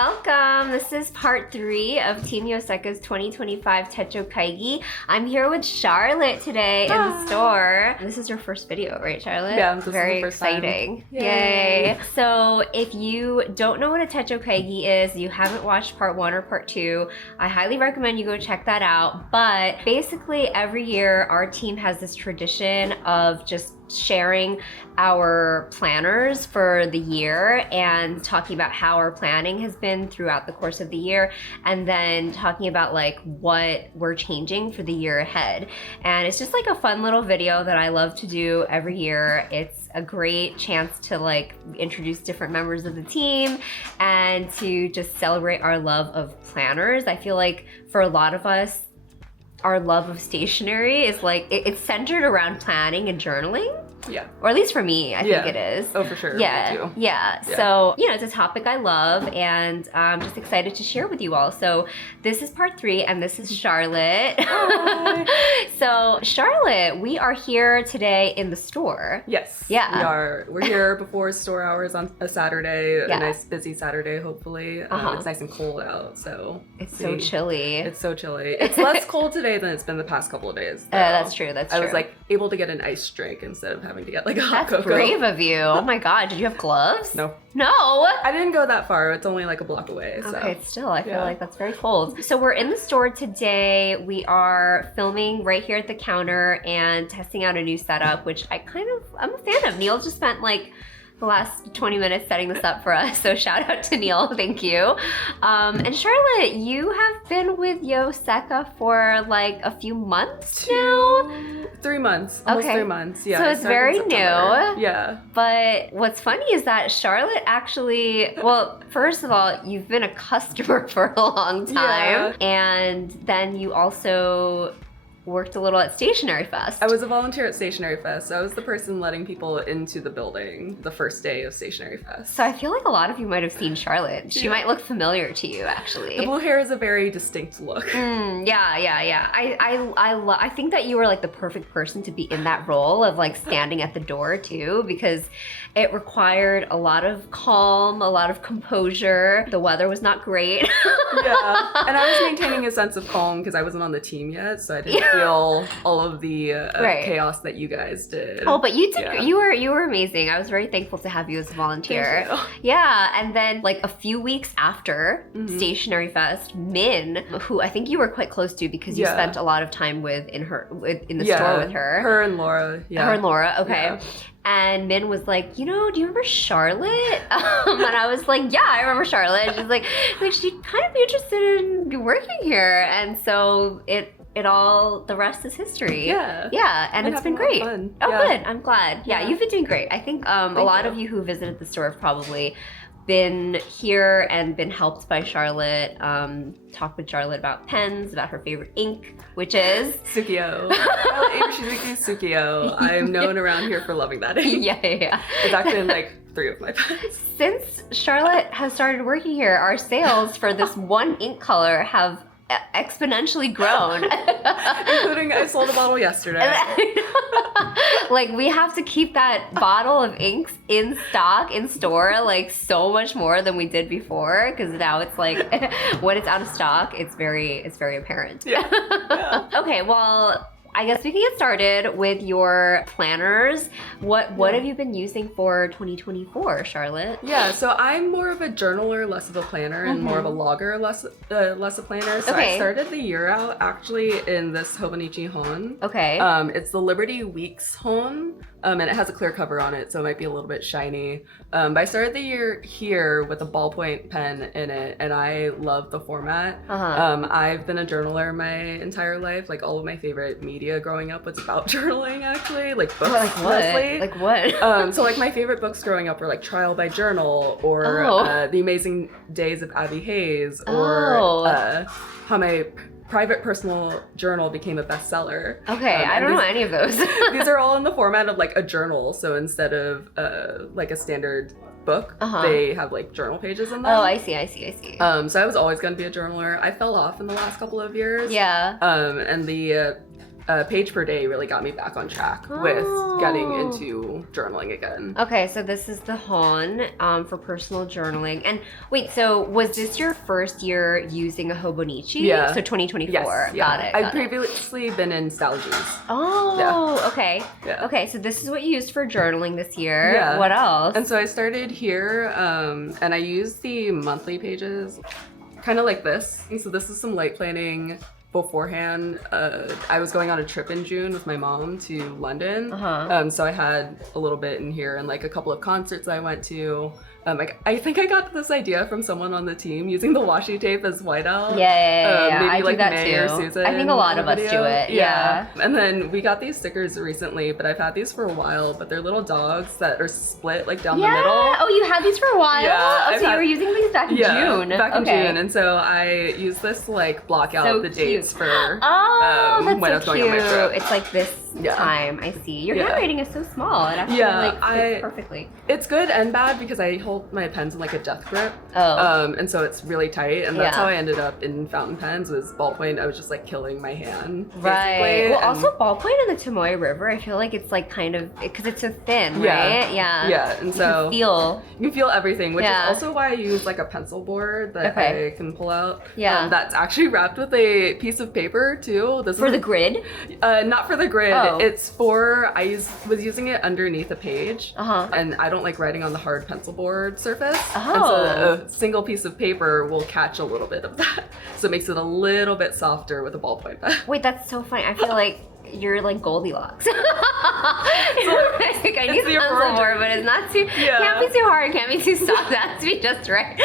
welcome. This is part 3 of Team Yoseka's 2025 Techo Kaigi. I'm here with Charlotte today in the store. This is your first video, right, Charlotte? Yeah, this very is the first exciting. Time. Yay. So if you don't know what a Techo Kaigi is, you haven't watched part 1 or part 2, I highly recommend you go check that out. But basically every year our team has this tradition of just sharing our planners for the year and talking about how our planning has been throughout the course of the year, and then talking about like what we're changing for the year ahead. And it's just like a fun little video that I love to do every year. It's a great chance to like introduce different members of the team and to just celebrate our love of planners. I feel like for a lot of us, our love of stationery is like, it's centered around planning and journaling. Yeah. Or at least for me, I think it is. Oh, for sure. Yeah. So, you know, it's a topic I love and I'm just excited to share with you all. So this is part 3 and this is Charlotte. Hi. So Charlotte, we are here today in the store. Yes. Yeah. We are. We're here before store hours on a Saturday, a nice busy Saturday, hopefully. It's nice and cold out, so. It's so chilly. It's so chilly. It's less cold today than it's been the past couple of days. That's true, that's true. I was like able to get an iced drink instead of having to get like a hot cocoa. That's brave of you. Oh my God, did you have gloves? No. No? I didn't go that far. It's only like a block away. So. Okay, still, I feel like that's very cold. So we're in the store today. We are filming right here at the counter and testing out a new setup, which I'm a fan of. Neil just spent like the last 20 minutes setting this up for us. So shout out to Neil, thank you. And Charlotte, you have been with Yoseka for like a few months now? 3 months, almost 3 months, yeah. So it's very new. Yeah. But what's funny is that Charlotte actually, well, first of all, you've been a customer for a long time. Yeah. And then you also worked a little at Stationery Fest. I was a volunteer at Stationery Fest, so I was the person letting people into the building the first day of Stationery Fest. So I feel like a lot of you might have seen Charlotte. She might look familiar to you, actually. The blue hair is a very distinct look. Yeah. I think that you were like the perfect person to be in that role of like standing at the door too, because it required a lot of calm, a lot of composure. The weather was not great. Yeah, and I was maintaining a sense of calm because I wasn't on the team yet, so I didn't feel all of the chaos that you guys did. Oh, but you did. Yeah. You were amazing. I was very thankful to have you as a volunteer. Yeah, and then like a few weeks after Stationery Fest, Min, who I think you were quite close to because you spent a lot of time in the store with her. Her and Laura. Yeah. Her and Laura. Okay. Yeah. And Min was like, you know, do you remember Charlotte? And I was like, yeah, I remember Charlotte. She's like she'd kind of be interested in working here. And so the rest is history. Yeah, and it's been great. Fun. Oh, good. I'm glad. Yeah, you've been doing great. I think a lot of you who visited the store have probably been here and been helped by Charlotte. Talked with Charlotte about pens, about her favorite ink, which is Tsukio. Tsukio. I'm known around here for loving that ink. Yeah. It's actually in like 3 of my pens. Since Charlotte has started working here, our sales for this one ink color have exponentially grown. Including I sold a bottle yesterday. Like we have to keep that bottle of inks in stock in store like so much more than we did before, because now it's like when it's out of stock, it's very apparent. Yeah. Okay, well, I guess we can get started with your planners. What have you been using for 2024, Charlotte? Yeah, so I'm more of a journaler, less of a planner, and more of a logger, less a planner. So I started the year out actually in this Hobonichi Hon. Okay. It's the Liberty Weeks Hon, and it has a clear cover on it, so it might be a little bit shiny. But I started the year here with a ballpoint pen in it, and I love the format. I've been a journaler my entire life. Like all of my favorite media growing up was about journaling, actually, like books. Like what? Mostly. Like what? So like my favorite books growing up were like Trial by Journal, or The Amazing Days of Abby Hayes, or How My Private Personal Journal became a bestseller. Okay, I don't know any of those. These are all in the format of like a journal, so instead of like a standard book, they have like journal pages in them. Oh, I see. So I was always going to be a journaler. I fell off in the last couple of years. Yeah. And the page per day really got me back on track with getting into journaling again. Okay, so this is the hon for personal journaling. And wait, so was this your first year using a Hobonichi? Yeah. So 2024. Yes, yeah. Got it. I've previously been in Stalogies. Oh, Yeah. okay. Yeah. Okay, so this is what you used for journaling this year. Yeah. What else? And so I started here, and I used the monthly pages, kind of like this. And so this is some light planning beforehand. I was going on a trip in June with my mom to London. So I had a little bit in here and like a couple of concerts I went to. I think I got this idea from someone on the team using the washi tape as whiteout. Yeah. Maybe I like do that May too. or Susan. I think a lot of us do it. Yeah. And then we got these stickers recently, but I've had these for a while. But they're little dogs that are split like down the middle. Oh, you had these for a while? Yeah, Oh, so you were using these back in June. Back in June. And so I used this to like block out So the cute. dates for that's when I was so going on my cute. trip. It's like this time. I see. Your handwriting is so small. It actually like fits perfectly. It's good and bad because I hold my pens in like a death grip. And so it's really tight. And that's how I ended up in fountain pens was ballpoint. I was just like killing my hand. Right. Well, and also ballpoint in the Tomoe River, I feel like it's like kind of, because it's so thin, right? Yeah. Yeah. And so you can feel everything, which is also why I use like a pencil board that I can pull out. Yeah. That's actually wrapped with a piece of paper too. This for the grid? Not for the grid. It's for, was using it underneath a page. And I don't like writing on the hard pencil board surface. And so a single piece of paper will catch a little bit of that. So it makes it a little bit softer with a ballpoint pen. Wait, that's so funny. I feel like you're like Goldilocks. Like, I need the pencil board, but it's not too, can't be too hard, can't be too soft. It has to be just right.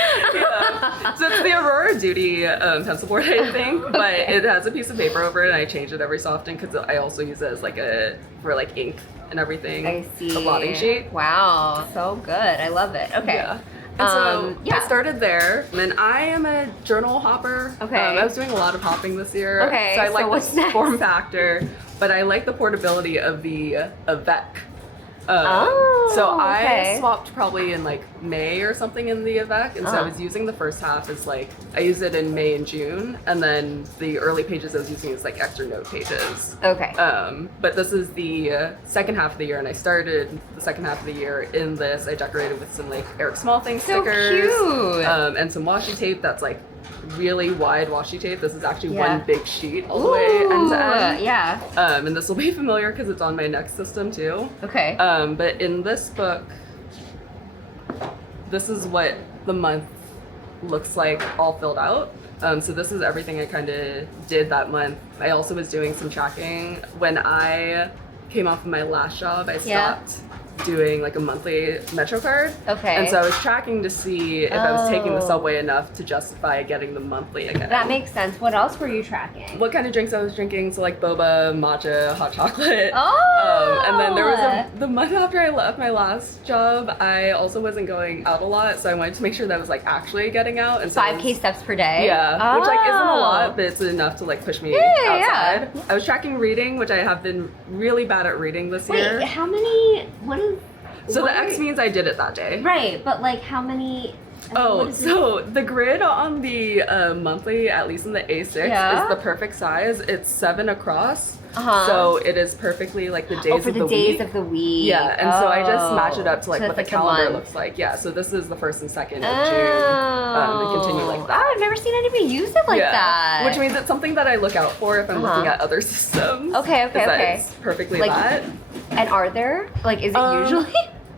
So it's the Aurora Duty pencil board, I think, but it has a piece of paper over it, and I change it every so often because I also use it as like for like ink and everything. I see. A blotting sheet. Wow, so good. I love it. Okay. Yeah. And so I started there, and I am a journal hopper. Okay. I was doing a lot of hopping this year. Okay. So I like what's the next? form factor, but I like the portability of the Avec. So I swapped probably in like May or something in the Avec, and so I was using the first half as like, I used it in May and June, and then the early pages I was using as like extra note pages. Okay. But this is the second half of the year, and I started the second half of the year in this. I decorated with some like Eric Small Thing stickers. So cute. And some washi tape that's like really wide washi tape. This is actually one big sheet all the way end to end. Yeah. And this will be familiar because it's on my next system too. Okay. But in this book, this is what the month looks like all filled out. So this is everything I kind of did that month. I also was doing some tracking. When I came off of my last job, I stopped doing like a monthly Metro card. Okay. And so I was tracking to see if I was taking the subway enough to justify getting the monthly again. That makes sense. What else were you tracking? What kind of drinks I was drinking, so like boba, matcha, hot chocolate. And then there was the month after I left my last job, I also wasn't going out a lot, so I wanted to make sure that I was like actually getting out. And so 5K steps per day? Yeah, which like isn't a lot, but it's enough to like push me outside. I was tracking reading, which I have been really bad at reading this year. Wait, how many, So the X means I did it that day. Right, but like how many? So the grid on the monthly, at least in the A6, is the perfect size. It's 7 across. So it is perfectly like the days of the week. For the days of the week. Yeah, and so I just match it up to like what the calendar looks like. Yeah, so this is the 1st and 2nd of June. And continue like that. Oh, I've never seen anybody use it like that. Which means it's something that I look out for if I'm looking at other systems. Okay. It's perfectly like, that. And are there? Like, is it usually?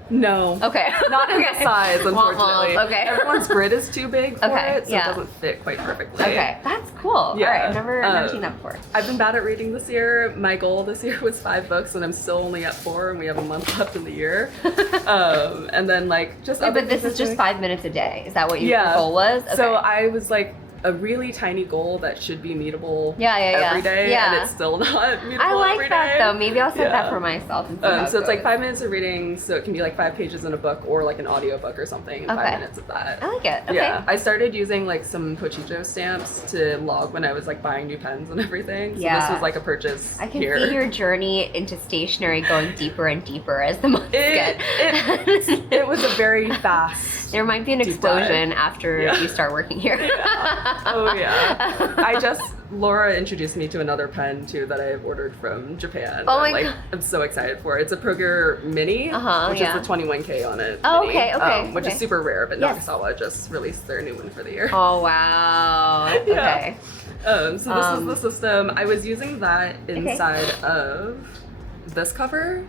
No. Okay. Not in the size, unfortunately. Okay. Everyone's grid is too big for it, so it doesn't fit quite perfectly. Okay, that's cool. Yeah. All right, I've never seen that before. I've been bad at reading this year. My goal this year was 5 books, and I'm still only at 4, and we have a month left in the year. And then like just. Wait, but this is just 5 minutes a day. Is that what your goal was? Okay. So I was like, a really tiny goal that should be meetable every day, and it's still not meetable I like every that day. though. Maybe I'll set that for myself. And so it's like 5 minutes of reading, so it can be like 5 pages in a book or like an audiobook or something, and 5 minutes of that. I like it. Okay. Yeah, I started using like some Pochito stamps to log when I was like buying new pens and everything. So this was like a purchase. I can see your journey into stationery going deeper and deeper as the months get. It was a very fast. There might be an explosion after you start working here. Oh yeah. Laura introduced me to another pen too that I've ordered from Japan. Oh my God. I'm so excited for it. It's a Proger Mini, which is the 21K on it. Oh, mini, okay. Which is super rare, but Yes. Nagasawa just released their new one for the year. Oh wow. Okay. So this is the system. I was using that inside of this cover.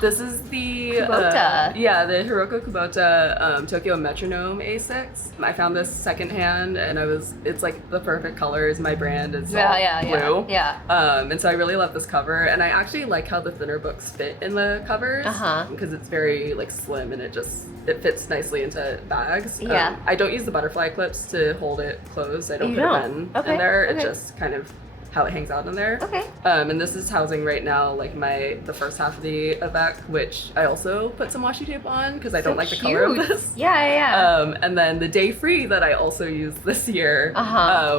This is the Kubota. The Hiroko Kubota Tokyo Metronome A6. I found this secondhand, and it's like the perfect colors. My brand is blue. Yeah. And so I really love this cover, and I actually like how the thinner books fit in the covers because it's very like slim and it fits nicely into bags. Yeah. I don't use the butterfly clips to hold it closed. I don't You put don't? a pen in there. It's just kind of how it hangs out in there. Okay. And this is housing right now like the first half of the Avec, which I also put some washi tape on because I don't like the color of this. Yeah. And then the Day Free that I also used this year,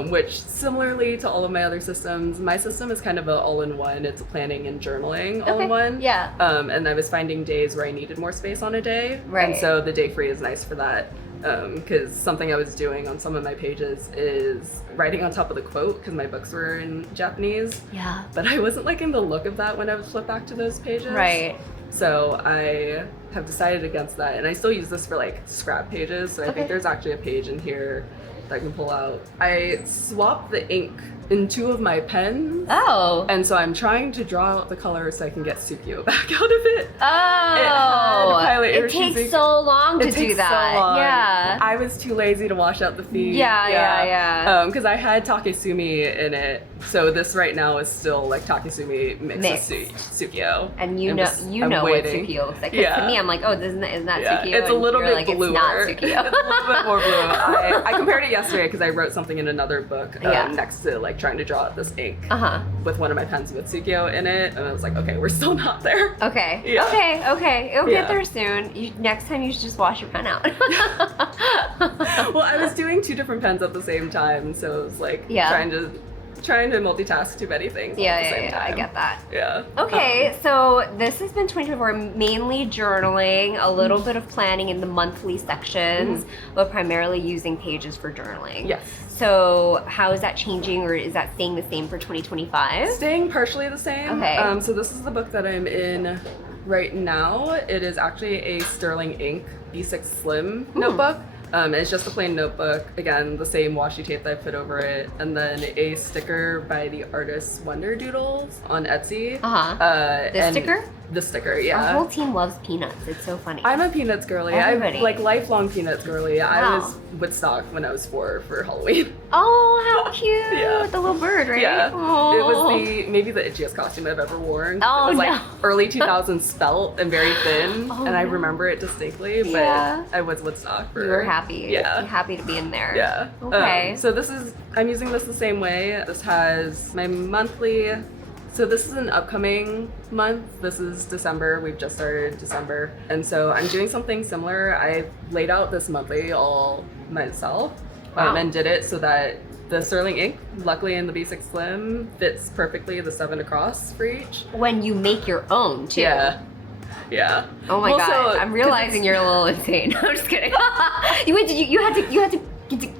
which similarly to all of my other systems, my system is kind of an all-in-one. It's planning and journaling all-in-one. Yeah. And I was finding days where I needed more space on a day. Right. And so the Day Free is nice for that. Because something I was doing on some of my pages is writing on top of the quote because my books were in Japanese. Yeah. But I wasn't liking the look of that when I would flip back to those pages. Right. So I have decided against that, and I still use this for like scrap pages. So I think there's actually a page in here that I can pull out. I swapped the ink in two of my pens. Oh. And so I'm trying to draw out the color so I can get Tsukio back out of it. Oh. It takes so long to do that. So long. Yeah. I was too lazy to wash out the feed. Yeah. Because I had Takesumi in it. So this right now is still like Takesumi mixed with Tsukio. And you know what Tsukio looks like. 'Cause to me, I'm like, oh, isn't that Tsukio? It's a little bit like, bluer. It's not Tsukio. It's a little bit more blue. I compared it yesterday because I wrote something in another book next to like trying to draw out this ink with one of my pens with Tsukio in it, and I was like, okay, we're still not there. Okay. Yeah. Okay. It'll get there soon. Next time you should just wash your pen out. Well, I was doing two different pens at the same time, so it was like trying to multitask too many things at the same time. I get that. Yeah. Okay, so this has been 2024, mainly journaling, a little bit of planning in the monthly sections, but primarily using pages for journaling. Yes. So how is that changing, or is that staying the same for 2025? Staying partially the same. Okay. So this is the book that I'm in right now. It is actually a Sterling Ink B6 Slim notebook. It's just a plain notebook. Again, the same washi tape that I put over it, and then a sticker by the artist Wonder Doodles on Etsy. The sticker? The sticker, yeah. Our whole team loves peanuts. It's so funny. I'm a Peanuts girly. Everybody. I'm like lifelong Peanuts girly. Wow. I was Woodstock when I was 4 for Halloween. Oh, how cute! Yeah. The little bird, right? Yeah. Oh. It was maybe the itchiest costume I've ever worn. Oh, it was like no. early 2000s spelt and very thin, and I remember it distinctly, but I was Woodstock for... You were happy. Yeah. You're happy to be in there. Yeah. Okay. So I'm using this the same way. This has my monthly... So this is an upcoming month. This is December. We've just started December. And so I'm doing something similar. I laid out this monthly all myself and did it so that the Sterling ink, luckily in the B6 Slim, fits perfectly the 7 across for each. When you make your own, too. Yeah. Oh my God. So, I'm realizing you're a little insane. I'm just kidding. You had to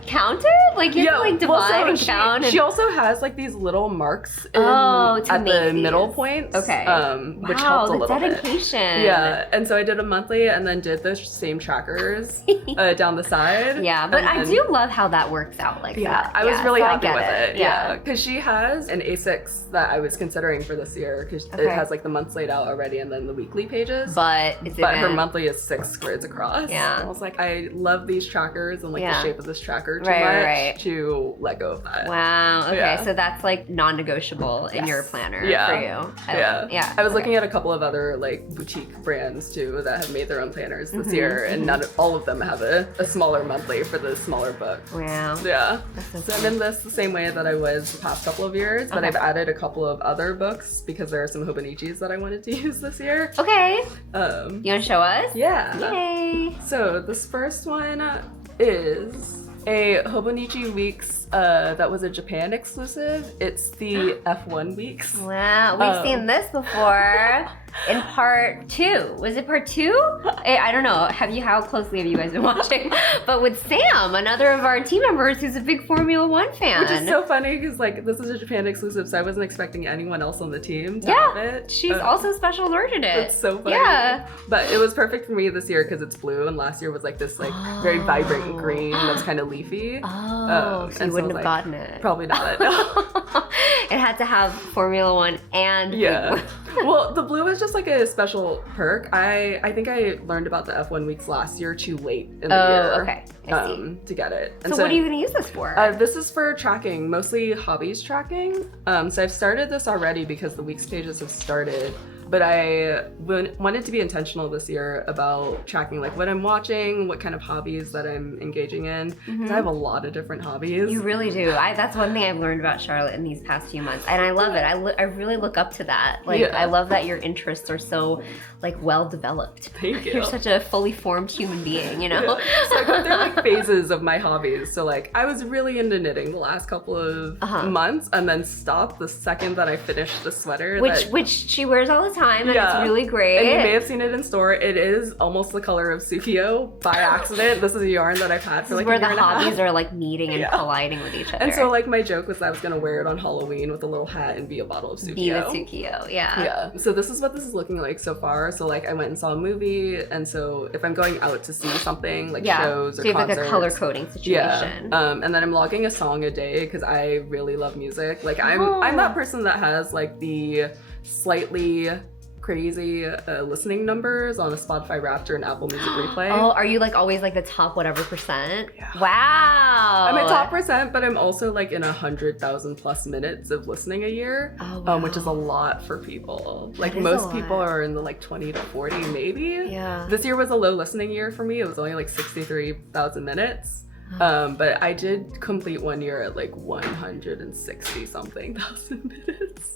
count it? Like you have to like divide and count. She also has like these little marks at the middle points. Okay. Which helps a little dedication. bit. Yeah. And so I did a monthly and then did the same trackers down the side. Yeah, but I do love how that works out like that. I was really happy with it. Yeah. Because she has an A6 that I was considering for this year because it has like the months laid out already and then the weekly pages. But her monthly is 6 grids across. Yeah. And I was like, I love these trackers and like the shape of this tracker too much to let go of that. Wow. Okay. So that's like non-negotiable in your planner for you. I was looking at a couple of other like boutique brands too that have made their own planners this year, and all of them have a smaller monthly for the smaller book. Wow. Yeah. So I'm in this the same way that I was the past couple of years, but I've added a couple of other books because there are some Hobonichis that I wanted to use this year. Okay. You want to show us? Yeah. Yay. So this first one is a Hobonichi Weeks that was a Japan exclusive. It's the F1 Weeks. Wow, we've seen this before. in part 2. Was it part 2? I don't know. How closely have you guys been watching? But with Sam, another of our team members who's a big Formula One fan. Which is so funny because like this is a Japan exclusive, so I wasn't expecting anyone else on the team to have it. She's also special alerted it. It's so funny. Yeah. But it was perfect for me this year because it's blue, and last year was like this like very vibrant green that's kind of leafy. Oh, so you wouldn't have gotten it. Probably not. It had to have Formula One and yeah. Well, the blue is just like a special perk. I think I learned about the F1 weeks last year too late in the year. Oh, okay. I see. To get it. And so what are you going to use this for? This is for tracking, mostly hobbies tracking. So I've started this already because the weeks pages have started. But I wanted to be intentional this year about tracking like what I'm watching, what kind of hobbies that I'm engaging in. I have a lot of different hobbies. You really do. That's one thing I've learned about Charlotte in these past few months, and I love it. I really look up to that. Like I love that your interests are so like well developed. Thank you. You're such a fully formed human being, you know. Yeah. So I go through like phases of my hobbies. So like I was really into knitting the last couple of months, and then stopped the second that I finished the sweater. Which she wears all the time, and it's really great. And you may have seen it in store. It is almost the color of Sukio by accident. This is a yarn that I've had for like a year and a half. Where the hobbies are like meeting and colliding with each other. And so like my joke was I was gonna wear it on Halloween with a little hat and be a bottle of Sukio. Be the Sukio, yeah. Yeah. So this is what this is looking like so far. So like I went and saw a movie, and so if I'm going out to see something like shows or so you have concerts, like a color coding situation. And then I'm logging a song a day because I really love music. Like I'm that person that has like the slightly crazy listening numbers on a Spotify Wrapped or an Apple Music Replay. Oh, are you like always like the top whatever percent? Yeah. Wow. I'm a top percent, but I'm also like in 100,000 plus minutes of listening a year, which is a lot for people. Like most people are in the like 20 to 40 maybe. Yeah. This year was a low listening year for me. It was only like 63,000 minutes. But I did complete one year at like 160 something thousand minutes.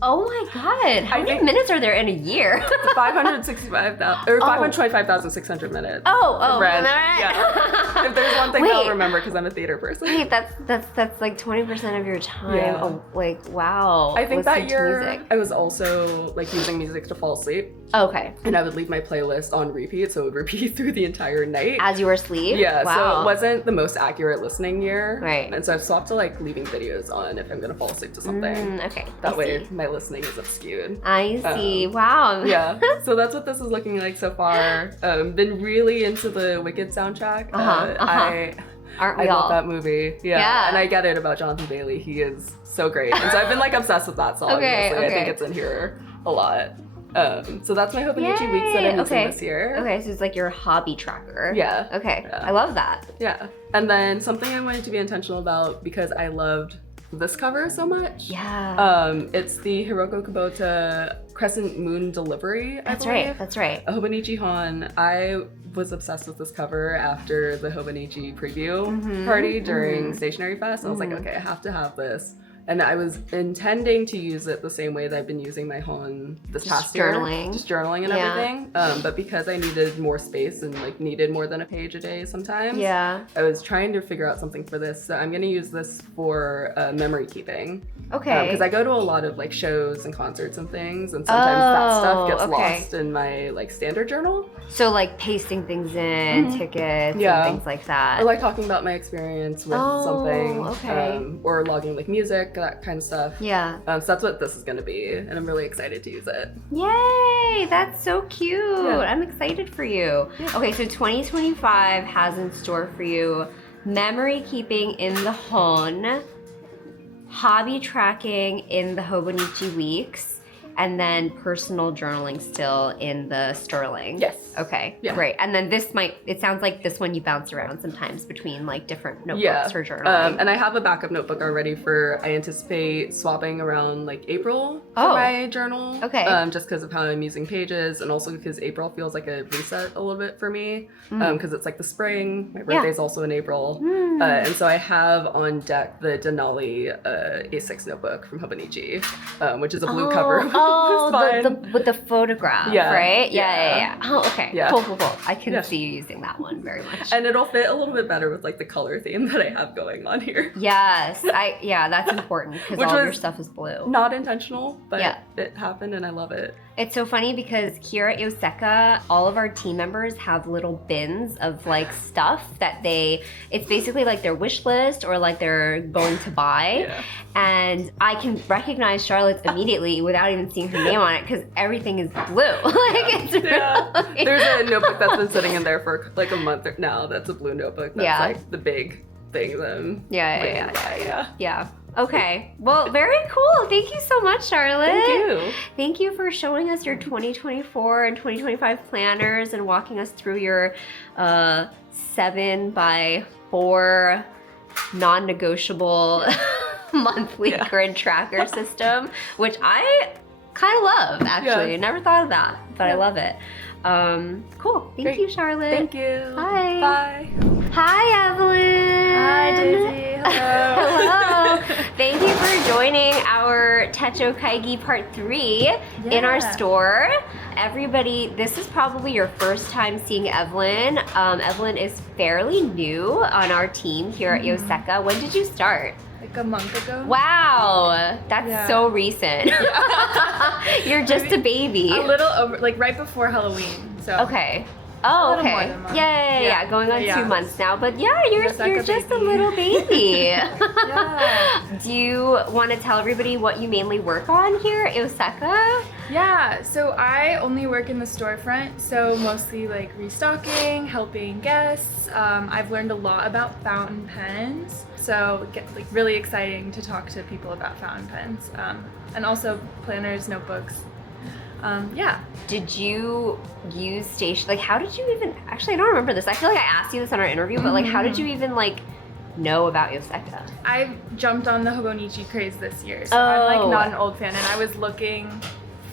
Oh my god! How many minutes are there in a year? 565,000 or 525,600 minutes. Oh, Red. Right. Yeah. If there's one thing I'll remember, because I'm a theater person. Wait, that's like 20% of your time. Yeah. Oh, like wow. I think that year music. I was also like using music to fall asleep. Okay. And I would leave my playlist on repeat, so it would repeat through the entire night. As you were asleep? Yeah, wow. so it wasn't the most accurate listening year. Right. And so I've swapped to like leaving videos on if I'm gonna fall asleep to something. Okay. That way my listening is obscured. I see. Wow. Yeah. So that's what this is looking like so far. Been really into the Wicked soundtrack. Aren't I we all? love that movie. Yeah. And I get it about Jonathan Bailey. He is so great. And so I've been like obsessed with that song. Okay. I think it's in here a lot. So that's my Hobonichi weeks that I'm using this year. Okay, so it's like your hobby tracker. Yeah. Okay, yeah. I love that. Yeah. And then something I wanted to be intentional about because I loved this cover so much. Yeah. It's the Hiroko Kubota Crescent Moon Delivery. That's right. That's right. A Hobonichi Hon. I was obsessed with this cover after the Hobonichi preview party during Stationery Fest. I was like, okay, I have to have this. And I was intending to use it the same way that I've been using my Hon this past year. Just journaling and everything. But because I needed more space and like needed more than a page a day sometimes, I was trying to figure out something for this. So I'm gonna use this for memory keeping. Okay. Because I go to a lot of like shows and concerts and things, and sometimes that stuff gets lost in my like standard journal. So like pasting things in, tickets, and things like that. Or like talking about my experience with something. Or logging like music, that kind of stuff. Yeah. So that's what this is gonna be, and I'm really excited to use it. Yay! That's so cute. Yeah. I'm excited for you. Yeah. Okay, so 2025 has in store for you memory keeping in the Hon, hobby tracking in the Hobonichi weeks, and then personal journaling still in the Sterling. Yes. Okay, great. And then it sounds like this one you bounce around sometimes between like different notebooks for journaling. And I have a backup notebook already I anticipate swapping around like April for my journal. Okay. Just because of how I'm using pages, and also because April feels like a reset a little bit for me. Because it's like the spring, my birthday's also in April. And so I have on deck the Denali A6 notebook from Hobonichi, which is a blue cover. Oh, fine. with the photograph, Yeah, right? yeah. Yeah. Oh, okay. Yeah. Cool. I can Yeah. see you using that one very much. And it'll fit a little bit better with like the color theme that I have going on here. Yes, that's important because Which all of your was stuff is blue. Not intentional, but Yeah. it happened and I love it. It's so funny because here at Yoseka, all of our team members have little bins of like stuff that it's basically like their wish list or like they're going to buy. Yeah. And I can recognize Charlotte's immediately without even seeing her name on it because everything is blue. It's really... There's a notebook that's been sitting in there for like a month now. That's a blue notebook. That's like the big thing. Yeah. Okay. Well, very cool. Thank you so much, Charlotte. Thank you. Thank you for showing us your 2024 and 2025 planners and walking us through your 7x4 non-negotiable monthly grid tracker system, which I kind of love, actually. I never thought of that, but I love it. Cool. Thank you, Charlotte. Thank you. Bye. Bye. Hi, Evelyn. Hi, Daisy. Hello. Hello. Thank you for joining our Techo Kaigi Part 3 in our store. Everybody, this is probably your first time seeing Evelyn. Evelyn is fairly new on our team here at Yoseka. When did you start? Like a month ago. Wow, that's so recent. You're just a baby. A little over, like right before Halloween. So okay. Oh, okay. more than a month. Yeah. Going on 2 months now, but yeah, you're just a baby. little baby. Yeah. Do you want to tell everybody what you mainly work on here at Yoseka? Yeah, so I only work in the storefront, so mostly like restocking, helping guests. I've learned a lot about fountain pens, so it gets like really exciting to talk to people about fountain pens, and also planners, notebooks. Yeah. Did you use like how did you even, actually I don't remember this. I feel like I asked you this on our interview, but like how did you even like know about Yoseka? I jumped on the Hobonichi craze this year, so I'm like not an old fan, and I was looking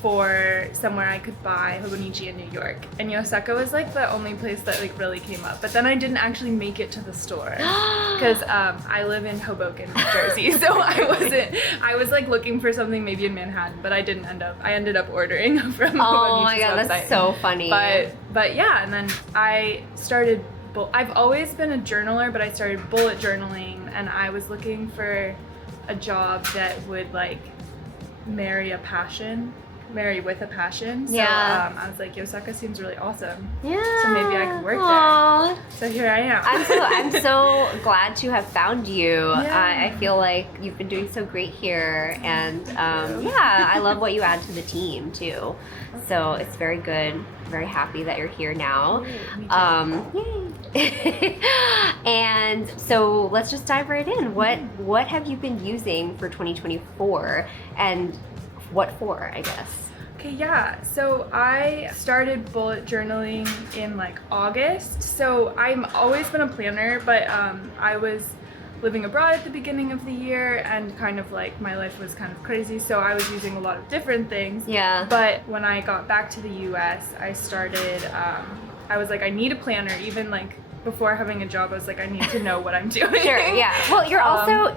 for somewhere I could buy Hobonichi in New York, and Yoseka was like the only place that like really came up. But then I didn't actually make it to the store because I live in Hoboken, New Jersey, so I was like looking for something maybe in Manhattan, but I ended up ordering from Oh my Hobonichi's god, website. that's so funny. But yeah, and then I started. I've always been a journaler, but I started bullet journaling, and I was looking for a job that would like marry with a passion. So I was like, Yoseka seems really awesome. Yeah. So maybe I could work there. So here I am. I'm so glad to have found you. Yeah. I feel like you've been doing so great here, and I love what you add to the team too. So it's very good. Very happy that you're here now. Yay. And so let's just dive right in. What have you been using for 2024, and what for, I guess? Okay, yeah. So I started bullet journaling in like August. So I've always been a planner, but I was living abroad at the beginning of the year, and kind of like my life was kind of crazy, so I was using a lot of different things. Yeah. But when I got back to the US, I started, I was like, I need a planner. Even like before having a job, I was like, I need to know what I'm doing. Sure, yeah. Well, you're also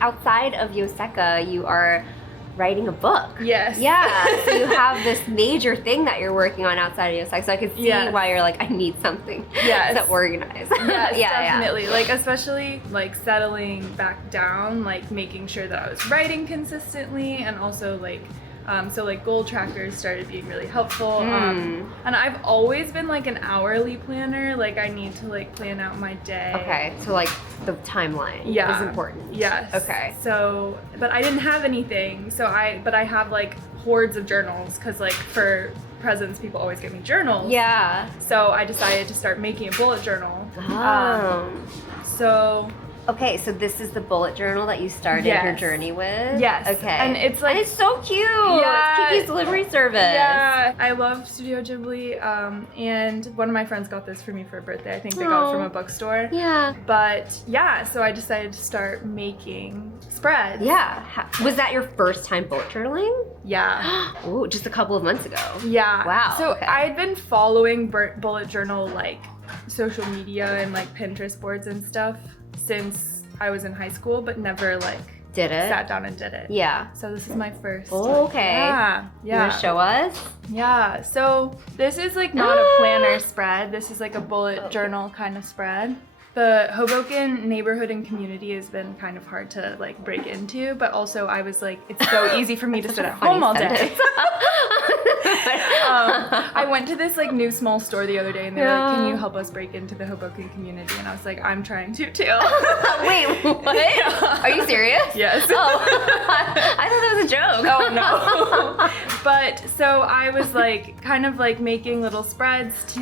outside of Yoseka, you are writing a book. Yes. Yeah. So you have this major thing that you're working on outside of Yoseka. So I could see why you're like, I need something to organize. Yes, Yeah. definitely. Like especially like settling back down, like making sure that I was writing consistently, and also like so like goal trackers started being really helpful. And I've always been like an hourly planner. Like I need to like plan out my day. Okay. So like the timeline is important. Yes. Okay. So, but I didn't have anything. So but I have like hordes of journals, because like for presents, people always give me journals. Yeah. So I decided to start making a bullet journal. Okay, so this is the bullet journal that you started your journey with? Yes. Okay. And it's like, and it's so cute. Yeah. It's Kiki's delivery service. Yeah. I love Studio Ghibli. And one of my friends got this for me for a birthday. I think they got it from a bookstore. Yeah. But yeah, so I decided to start making spreads. Yeah. Was that your first time bullet journaling? Yeah. Ooh, just a couple of months ago. Yeah. Wow. So okay. I had been following bullet journal like social media and like Pinterest boards and stuff since I was in high school, but never like Did it? sat down and did it. Yeah. So this is my first. Oh, okay. Yeah. You want to show us? Yeah. So this is like not a planner spread. This is like a bullet journal kind of spread. The Hoboken neighborhood and community has been kind of hard to like break into, but also I was like, it's so easy for me to sit at home all day. I went to this like new small store the other day and they were like, can you help us break into the Hoboken community? And I was like, I'm trying to too. Wait, what? Yeah. Are you serious? Yes. Oh, I thought that was a joke. Oh no. But so I was like kind of like making little spreads to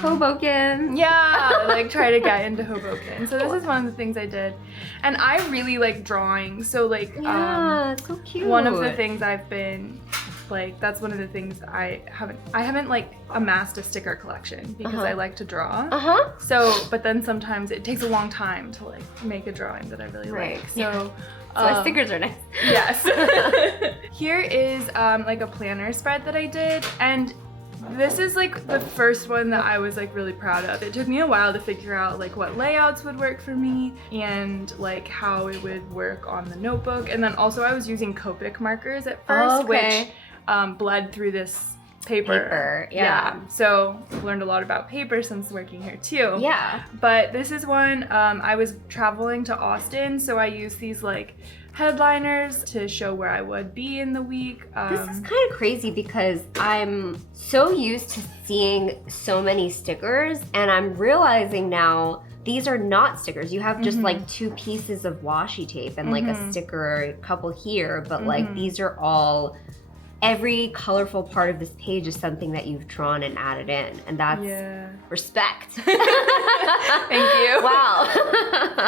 Hoboken. yeah, like try to get into Hoboken. So this is one of the things I did. And I really like drawing. So like it's so cute. one of the things I've been like, that's one of the things I haven't like amassed a sticker collection because I like to draw. So, but then sometimes it takes a long time to like make a drawing that I really like. So stickers are nice. Yes. Here is like a planner spread that I did, and this is like the first one that I was like really proud of. It took me a while to figure out like what layouts would work for me and like how it would work on the notebook. And then also I was using Copic markers at first, which bled through this paper. Yeah. So I've learned a lot about paper since working here too. Yeah. But this is one, I was traveling to Austin, so I used these like headliners to show where I would be in the week. This is kind of crazy because I'm so used to seeing so many stickers, and I'm realizing now these are not stickers. You have just like 2 pieces of washi tape and like a sticker, a couple here, but like these are all, every colorful part of this page is something that you've drawn and added in, and that's respect. Thank you. Wow.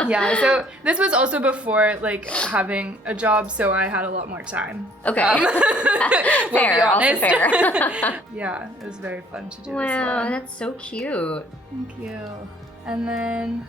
Yeah, so this was also before like having a job, so I had a lot more time. Okay. Fair, also fair. Yeah, it was very fun to do this Wow, one. that's so cute. Thank you. And then,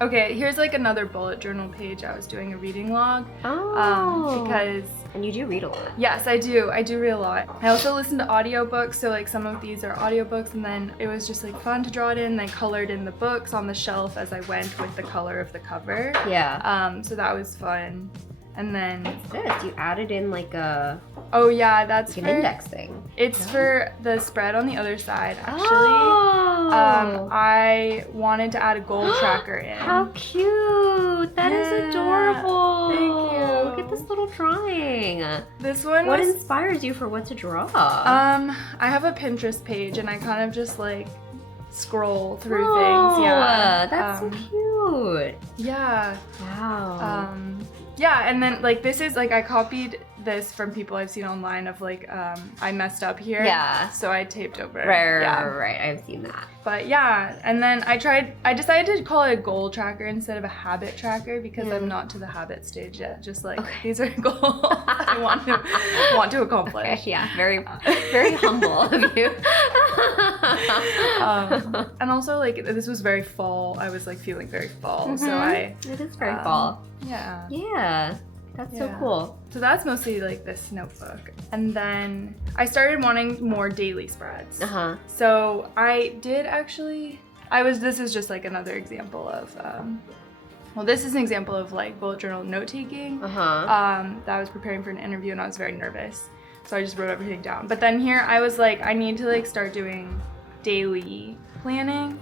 okay, here's like another bullet journal page. I was doing a reading log. Because and you do read a lot. yes, I do read a lot. I also listen to audiobooks, so like some of these are audiobooks, and then it was just like fun to draw it in. I colored in the books on the shelf as I went with the color of the cover. Yeah. So that was fun. And then What's this? You added in like a oh yeah, that's an for, index thing. It's for the spread on the other side actually. Oh. I wanted to add a goal tracker in. How cute! That is adorable. Thank you. Look at this little drawing. This one What was, inspires you for what to draw? I have a Pinterest page and I kind of just like scroll through things. Yeah. That's so cute. Yeah. Wow. Yeah, and then like this is like I copied this from people I've seen online of like I messed up here. Yeah. So I taped over. Right. I've seen that. But yeah, and then I decided to call it a goal tracker instead of a habit tracker because I'm not to the habit stage yet. Just like these are goals I want to accomplish. Okay, yeah, very humble of you. And also like this was very fall. I was like feeling very fall, so it is very fall. Yeah. Yeah, that's so cool. So that's mostly like this notebook. And then I started wanting more daily spreads. So I did actually, this is just like another example of, well, this is an example of like bullet journal note taking. That I was preparing for an interview and I was very nervous. So I just wrote everything down. But then here I was like, I need to like start doing daily planning.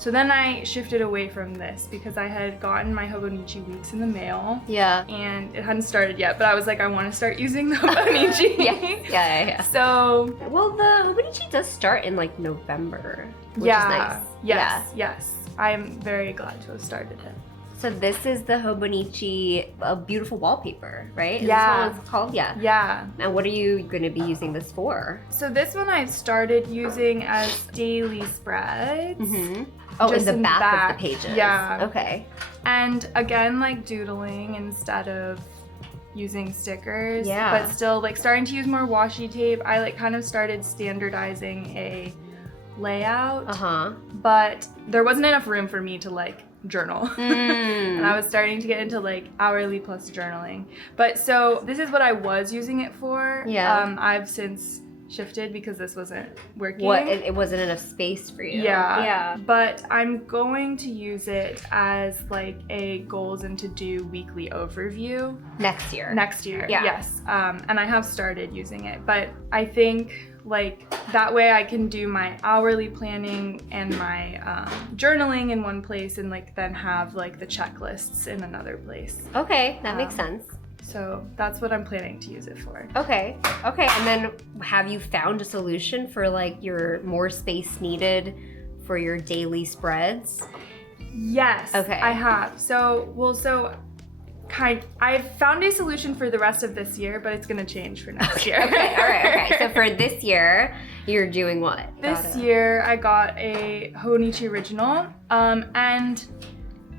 So then I shifted away from this because I had gotten my Hobonichi weeks in the mail. Yeah. And it hadn't started yet, but I was like, I want to start using the Hobonichi. Yeah. So, well, the Hobonichi does start in like November, which is nice. Yes. I am very glad to have started it. So this is the Hobonichi, a beautiful wallpaper, right? Is Yeah. this what it's called? Yeah. Yeah. And what are you going to be using this for? So this one I started using as daily spreads. Oh, Just in the back of back. the pages. Yeah. Okay. And again, like doodling instead of using stickers. Yeah. But still like starting to use more washi tape. I like kind of started standardizing a layout. But there wasn't enough room for me to like journal. And I was starting to get into like hourly plus journaling. But so this is what I was using it for. Yeah. I've since shifted because this wasn't working. It wasn't enough space for you. Yeah. But I'm going to use it as like a goals and to do weekly overview. Next year. Yeah. Yes. And I have started using it, but I think like that way I can do my hourly planning and my journaling in one place and like then have like the checklists in another place. Okay, that makes sense. So that's what I'm planning to use it for. Okay. And then have you found a solution for like your more space needed for your daily spreads? Yes. Okay. I have. I've found a solution for the rest of this year, but it's gonna change for next year. Okay. All right. So for this year, you're doing what? This year I got a Hobonichi Original, and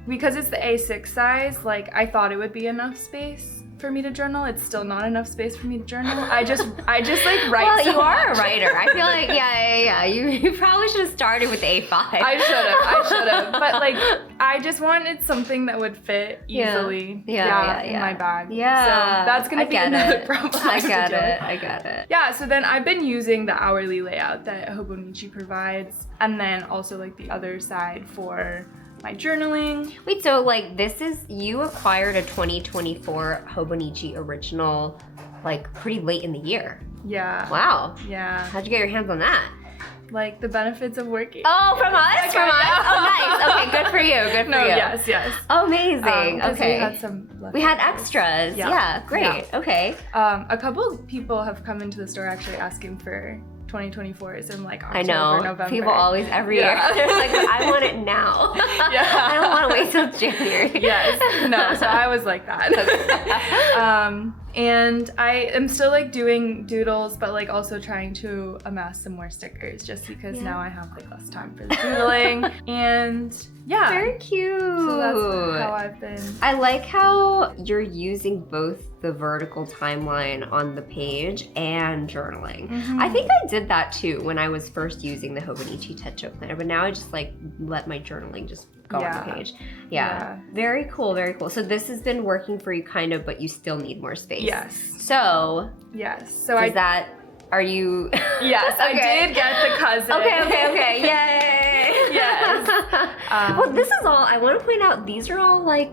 because it's the A6 size, like I thought it would be enough space for me to journal. It's still not enough space for me to journal. I just like write. Well, so you are much. a writer. I feel like yeah. You probably should have started with A5. I should have. But like, I just wanted something that would fit easily. Yeah. In my bag. Yeah. So that's gonna be another problem. I get it. Yeah. So then I've been using the hourly layout that Hobonichi provides, and then also like the other side for my journaling. Wait, so like you acquired a 2024 Hobonichi Original like pretty late in the year. Yeah. Wow. Yeah. How'd you get your hands on that? Like the benefits of working. Oh, from us? Okay, From us? yeah. Oh, nice. Okay, good for you. Yes. Amazing. 'Cause Okay. We had some leftovers. We had extras. Yeah, great. Yeah. Okay. A couple people have come into the store actually asking for 2024s in like October, I know. November. People always every year. They're like, I want it now. Yeah. I don't want to wait till January. Yes. No, so I was like that. And I am still like doing doodles, but like also trying to amass some more stickers just because now I have like less time for the doodling. And yeah. Very cute. So that's how I've been. I like how you're using both the vertical timeline on the page and journaling. Mm-hmm. I think I did that too when I was first using the Hobonichi Techo Planner, but now I just like let my journaling just go on the page. Yeah. Very cool. So this has been working for you kind of, but you still need more space. Yes. So are you? Yes, I did get the cousin. Okay. Yay! Yes. Well, this is all, I want to point out, these are all like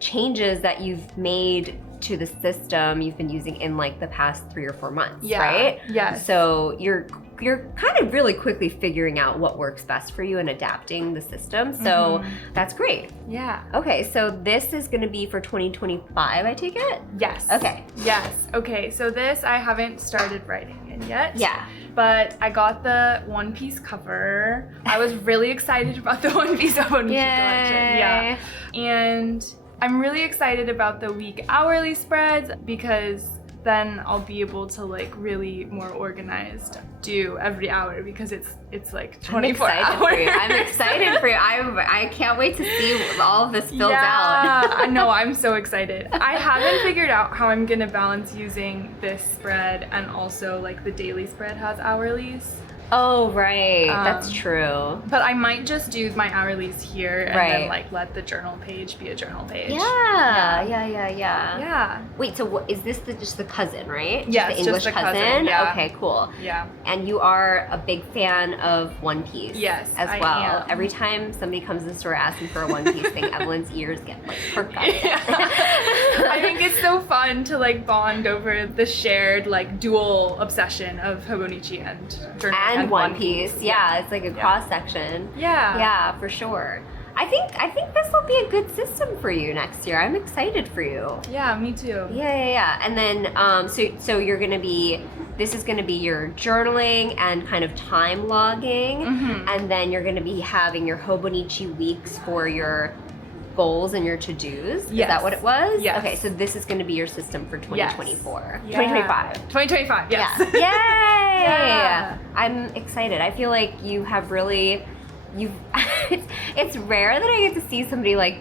changes that you've made to the system you've been using in like the past 3 or 4 months, right? Yes. So you're kind of really quickly figuring out what works best for you and adapting the system. So that's great. Yeah. Okay, so this is going to be for 2025, I take it? Yes. Okay. Yes. Okay, so this I haven't started writing in yet. Yeah. But I got the One Piece cover. I was really excited about the One Piece Hobonichi collection. Yeah. And I'm really excited about the week hourly spreads because then I'll be able to like really more organized do every hour because it's like 24 hours. I'm excited for you. I can't wait to see all of this builds out. out. I know, I'm so excited. I haven't figured out how I'm gonna balance using this spread and also like the daily spread has hourlies. Oh, right. That's true. But I might just do my hourlies here and then like let the journal page be a journal page. Yeah. Wait, so what, is this just the cousin, right? Yes, the English just the cousin? Yeah. Okay, cool. Yeah. And you are a big fan of One Piece. Yes, as I well. am. Every time somebody comes to the store asking for a One Piece thing, Evelyn's ears get like perked up. I think it's so fun to like bond over the shared like dual obsession of Hobonichi and journaling. And One Piece. Yeah, it's like a cross section. Yeah, for sure. I think this will be a good system for you next year. I'm excited for you. Yeah, me too. Yeah. And then so you're gonna be, this is gonna be your journaling and kind of time logging, and then you're gonna be having your Hobonichi weeks for your goals and your to-dos. Is that what it was? Yes. Okay, so this is going to be your system for 2024. Yes. 2025, yes. Yeah. Yay! Yeah. I'm excited. I feel like you have really, it's rare that I get to see somebody like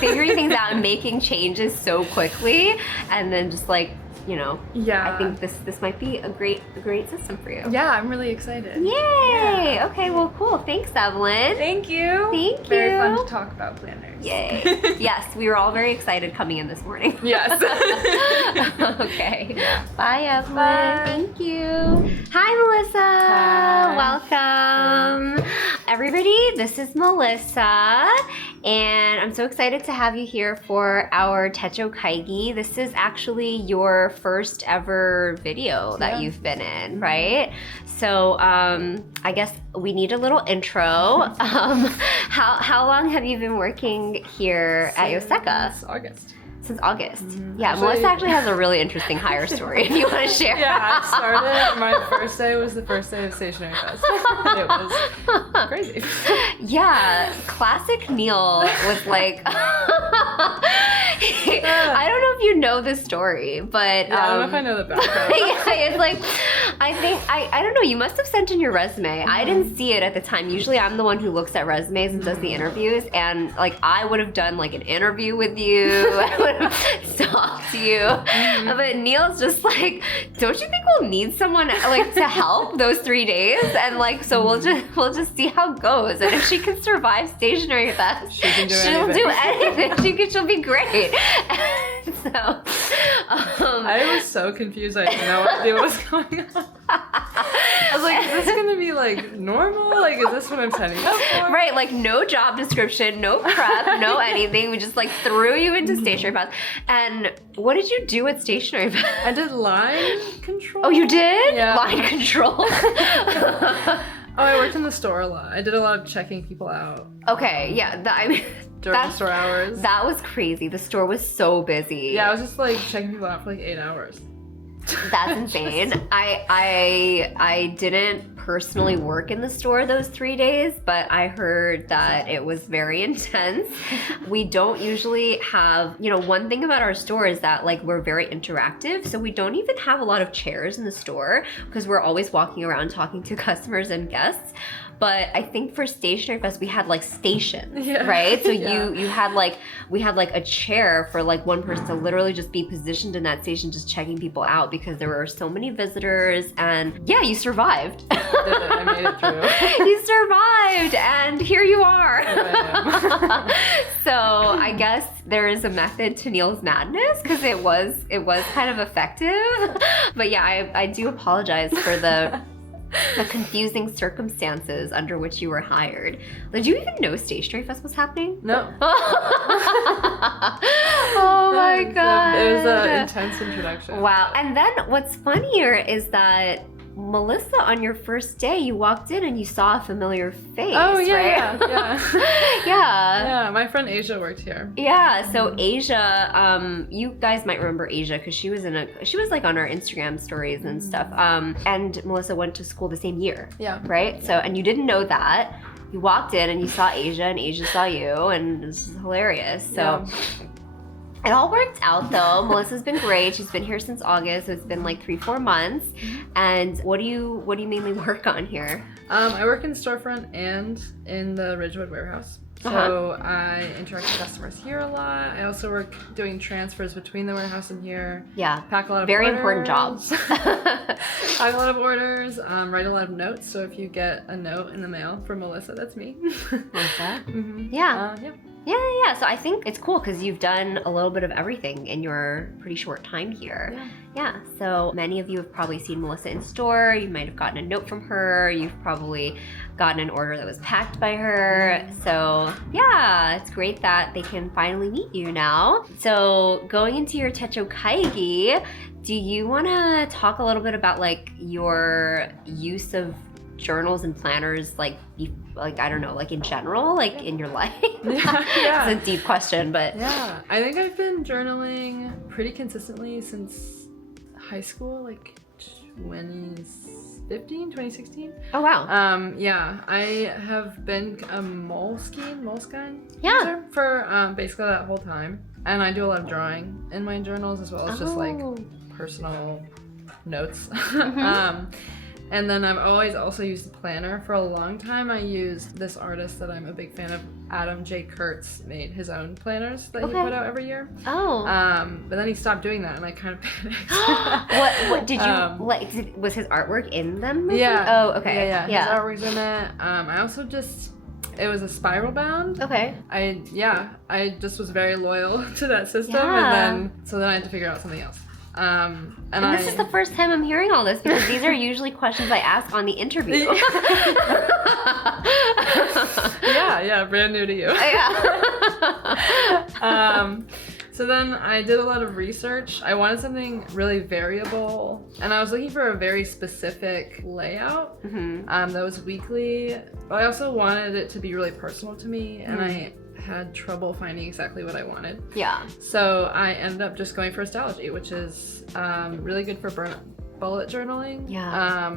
figuring things out and making changes so quickly, and then just like, you know, I think this might be a great system for you. Yeah, I'm really excited. Yay! Yeah. Okay, well, cool. Thanks, Evelyn. Thank you. Thank you. Very fun to talk about planners. Yay. Yes, we were all very excited coming in this morning. Yes. Okay. Bye, Evelyn. Bye. Thank you. Hi, Melissa. Welcome. Everybody, this is Melissa, and I'm so excited to have you here for our Techo Kaigi. This is actually your first ever video that you've been in, right? So I guess we need a little intro. How long have you been working here at Yoseka? Since August. Since August. Yeah, Melissa actually has a really interesting hire story if you want to share. Yeah, I started, my first day was the first day of Stationery Fest. It was crazy. Yeah, classic Neil was like, I don't know if you know this story, but Yeah, I don't know if I know the background. yeah, it's like, I don't know, you must have sent in your resume. I didn't see it at the time. Usually I'm the one who looks at resumes and does the interviews, and like I would have done like an interview with you. I would have talked to you. But Neil's just like, don't you think we'll need someone like to help those 3 days? And like, so we'll just see how it goes. And if she can survive Stationery Fest, she'll do anything. She'll be great. So I was so confused. I didn't know what was going on. I was like, is this gonna be like normal? Like, is this what I'm signing up for? Right, like no job description, no prep, no anything. We just like threw you into Stationery Fest. And what did you do at Stationery Fest? I did line control. Oh, you did? Yeah. Line control. Oh, I worked in the store a lot. I did a lot of checking people out Okay, yeah, I mean, during store hours. that was crazy. The store was so busy. Yeah, I was just like checking people out for like 8 hours. That's insane. I didn't personally work in the store those 3 days, but I heard that it was very intense. We don't usually have, one thing about our store is that like we're very interactive, so we don't even have a lot of chairs in the store because we're always walking around talking to customers and guests. But I think for Stationery Fest we had like stations, right? So you had like, we had like a chair for like one person to literally just be positioned in that station just checking people out because there were so many visitors, and yeah, you survived. I made it through. You survived, and here you are. Here I am. So I guess there is a method to Neil's madness because it was kind of effective. But yeah, I do apologize for the confusing circumstances under which you were hired. Did you even know Stationery Fest was happening? No. Oh my god. It was an intense introduction. Wow. And then what's funnier is that Melissa, on your first day, you walked in and you saw a familiar face. Oh yeah, right? yeah. Yeah. Yeah, my friend Asia worked here. Yeah, so Asia, you guys might remember Asia because she was like on our Instagram stories and stuff. And Melissa went to school the same year. Yeah. Right? So, and you didn't know that. You walked in and you saw Asia and Asia saw you, and it was hilarious. So it all worked out though. Melissa's been great. She's been here since August, so it's been like 3-4 months. And what do you mainly work on here? I work in storefront and in the Ridgewood warehouse. So I interact with customers here a lot. I also work doing transfers between the warehouse and here. Yeah. Pack a lot of Very orders. important jobs. Pack a lot of orders, write a lot of notes. So if you get a note in the mail from Melissa, that's me. Melissa? Mm-hmm. Yeah. Yeah. Yeah. So I think it's cool because you've done a little bit of everything in your pretty short time here. Yeah. So many of you have probably seen Melissa in store. You might have gotten a note from her. You've probably gotten an order that was packed by her. So yeah, it's great that they can finally meet you now. So going into your Techo Kaigi, do you want to talk a little bit about like your use of journals and planners, like I don't know, like in general, like in your life? Yeah. It's a deep question, but Yeah, I think I've been journaling pretty consistently since high school, like 2016. oh wow. Yeah, I have been a Moleskine Yeah. user for basically that whole time, and I do a lot of drawing in my journals as well as just like personal notes. And then I've always also used a planner. For a long time, I used this artist that I'm a big fan of, Adam J. Kurtz, made his own planners that he put out every year. Oh. But then he stopped doing that, and I kind of panicked. What did you like? Was his artwork in them? Maybe? Yeah. Oh, okay. Yeah. His artwork's in it. I also just it was a spiral bound. Okay. I just was very loyal to that system, Yeah. and then I had to figure out something else. And this is the first time I'm hearing all this because these are usually questions I ask on the interview. yeah, brand new to you. Yeah. So then I did a lot of research. I wanted something really variable, and I was looking for a very specific layout that was weekly, but I also wanted it to be really personal to me, and I had trouble finding exactly what I wanted. Yeah. So I ended up just going for Stalogy, which is really good for bullet journaling. Yeah.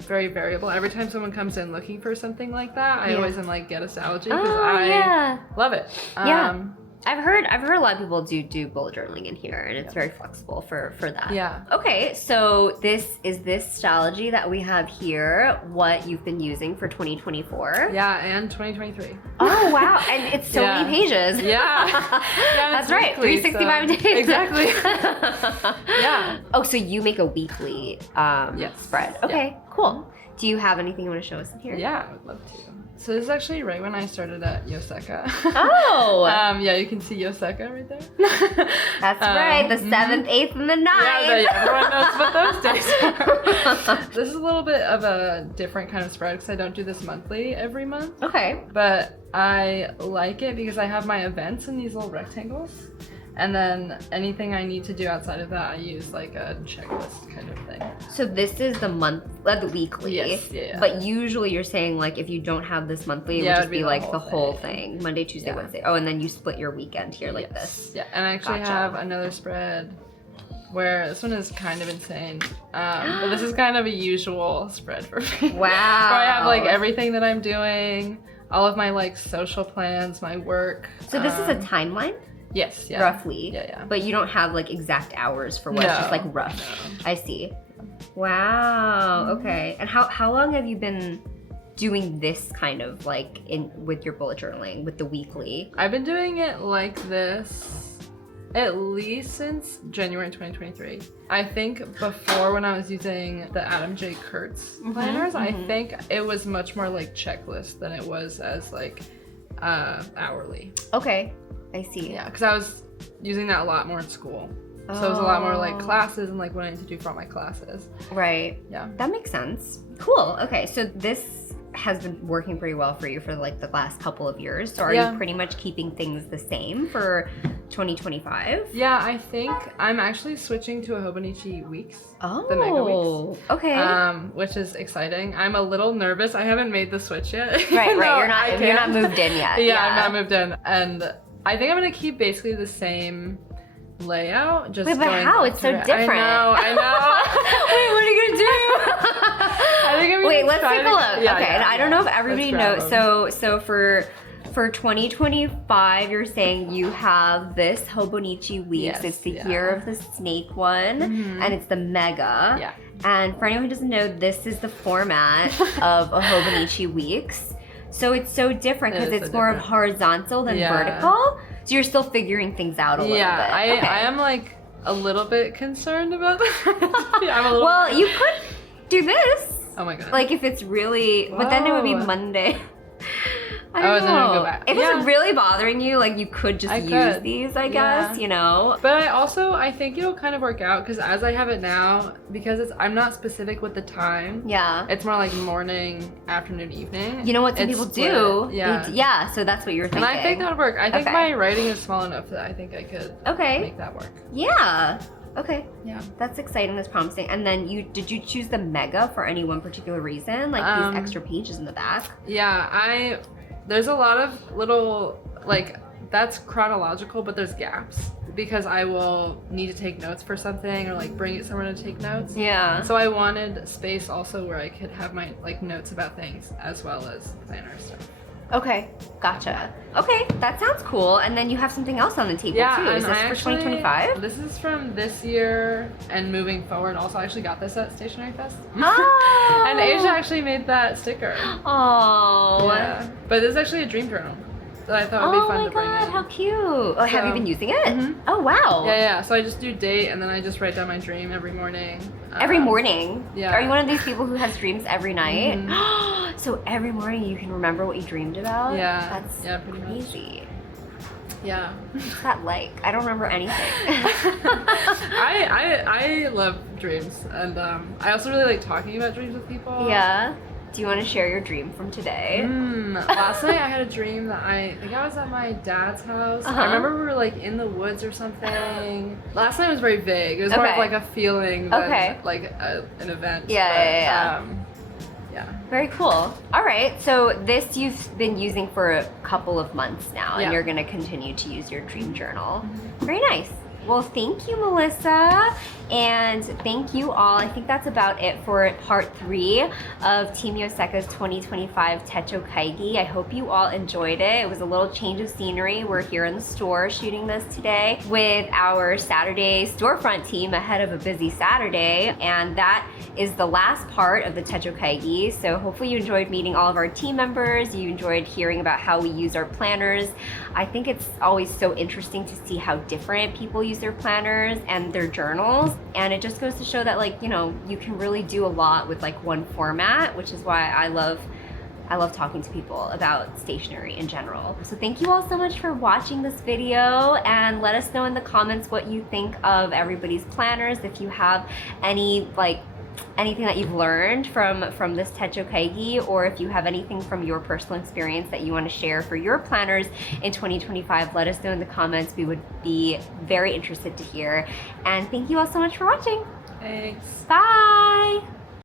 Very variable. Every time someone comes in looking for something like that, I always am like, get a Stalogy because love it. Yeah. I've heard a lot of people do bullet journaling in here, and it's very flexible for that. Yeah. Okay, so this Stalogy that we have here, what you've been using for 2024. Yeah, and 2023. Oh wow, and it's so many pages. Yeah. That's right. Weekly, 365 days. Exactly. Yeah. Oh, so you make a weekly spread. Okay, cool. Do you have anything you want to show us in here? Yeah, I would love to. So this is actually right when I started at Yoseka. Oh! Yeah, you can see Yoseka right there. That's right, the 7th, 8th, and the 9th. Yeah, everyone knows what those days are. This is a little bit of a different kind of spread because I don't do this monthly every month. Okay. But I like it because I have my events in these little rectangles. And then anything I need to do outside of that, I use like a checklist kind of thing. So this is the the weekly. Yes, yeah. But usually you're saying like if you don't have this monthly, it would just be like the whole thing. Monday, Tuesday, Wednesday. Oh, and then you split your weekend here like this. Yeah, and I actually have another spread where this one is kind of insane. But this is kind of a usual spread for me. Wow. Where I have like everything that I'm doing, all of my like social plans, my work. So this is a timeline? Yes, yeah. Roughly. Yeah. But you don't have like exact hours for what, it's just like rough. No. I see. Wow, okay. And how long have you been doing this kind of like with your bullet journaling, with the weekly? I've been doing it like this at least since January 2023. I think before, when I was using the Adam J. Kurtz planners, I think it was much more like checklist than it was as like hourly. Okay, I see. Yeah, because I was using that a lot more in school. So it was a lot more like classes and like what I need to do for all my classes. Right. Yeah. That makes sense. Cool. Okay, so this has been working pretty well for you for like the last couple of years. So are you pretty much keeping things the same for 2025? Yeah, I think I'm actually switching to a Hobonichi weeks. Oh, the Mega Weeks. Okay. Which is exciting. I'm a little nervous. I haven't made the switch yet. Right. You're not moved in yet. Yeah, I'm not moved in, and I think I'm gonna keep basically the same layout. Just wait, but how? It's so different. I know. Wait, what are you gonna do? I think I'm Wait, let's take a look. Yeah, okay, yeah, I don't know if everybody grab knows. them. So for 2025, you're saying you have this Hobonichi Weeks. Yes, It's the year of the snake one, and it's the mega. Yeah. And for anyone who doesn't know, this is the format of a Hobonichi Weeks. So it's so different because it's more of horizontal than vertical. So you're still figuring things out a little bit. Yeah, I am like a little bit concerned about that. I'm a little well, you could do this. Oh my god. Like if it's really, but then it would be Monday. I don't know. And then I'd go back. If it's really bothering you, like you could just use these, I guess, you know? But I think it'll kind of work out because as I have it now, because I'm not specific with the time. Yeah. It's more like morning, afternoon, evening. You know what some people do? Yeah. Yeah, so that's what you're thinking. And I think that would work. I think my writing is small enough that I think I could make that work. Yeah. Okay. Yeah. That's exciting. That's promising. And then did you choose the mega for any one particular reason? Like these extra pages in the back? Yeah, there's a lot of little, like, that's chronological, but there's gaps because I will need to take notes for something or like bring it somewhere to take notes. Yeah. So I wanted space also where I could have my like notes about things as well as planner stuff. Okay, gotcha. Okay, that sounds cool. And then you have something else on the table too. Is this for 2025? This is from this year and moving forward. Also, I actually got this at Stationery Fest. Oh! And Asia actually made that sticker. Oh. Yeah. But this is actually a dream journal. that I thought would be fun to bring in. Oh my god, how cute. Oh, have you So- been using it? Mhm. Oh, wow. Yeah. So I just do date and then I just write down my dream every morning. Every morning? Yeah. Are you one of these people who has dreams every night? Mhm. So every morning you can remember what you dreamed about? Yeah. That's Yeah, pretty much. crazy. Yeah. What's that like? I don't remember anything. I love dreams, and I also really like talking about dreams with people. Yeah. Do you want to share your dream from today? Last night I had a dream that I think I was at my dad's house. Uh-huh. I remember we were like in the woods or something. Last night was very vague. It was more of Okay. like a feeling than Okay. like an event. Yeah. Yeah. Very cool. All right, so this you've been using for a couple of months now, and Yeah. you're gonna continue to use your dream journal. Very nice. Well, thank you, Melissa, and thank you all. I think that's about it for part 3 of Team Yoseka's 2025 Techo Kaigi. I hope you all enjoyed it. It was a little change of scenery. We're here in the store shooting this today with our Saturday storefront team ahead of a busy Saturday, and that is the last part of the Techo Kaigi. So hopefully you enjoyed meeting all of our team members. You enjoyed hearing about how we use our planners. I think it's always so interesting to see how different people use their planners and their journals, and it just goes to show that, like, you know, you can really do a lot with like one format, which is why I love talking to people about stationery in general. So thank you all so much for watching this video, and let us know in the comments what you think of everybody's planners. If you have any anything that you've learned from this Techo Kaigi, or if you have anything from your personal experience that you want to share for your planners in 2025, let us know in the comments. We would be very interested to hear. And thank you all so much for watching. Thanks. Bye!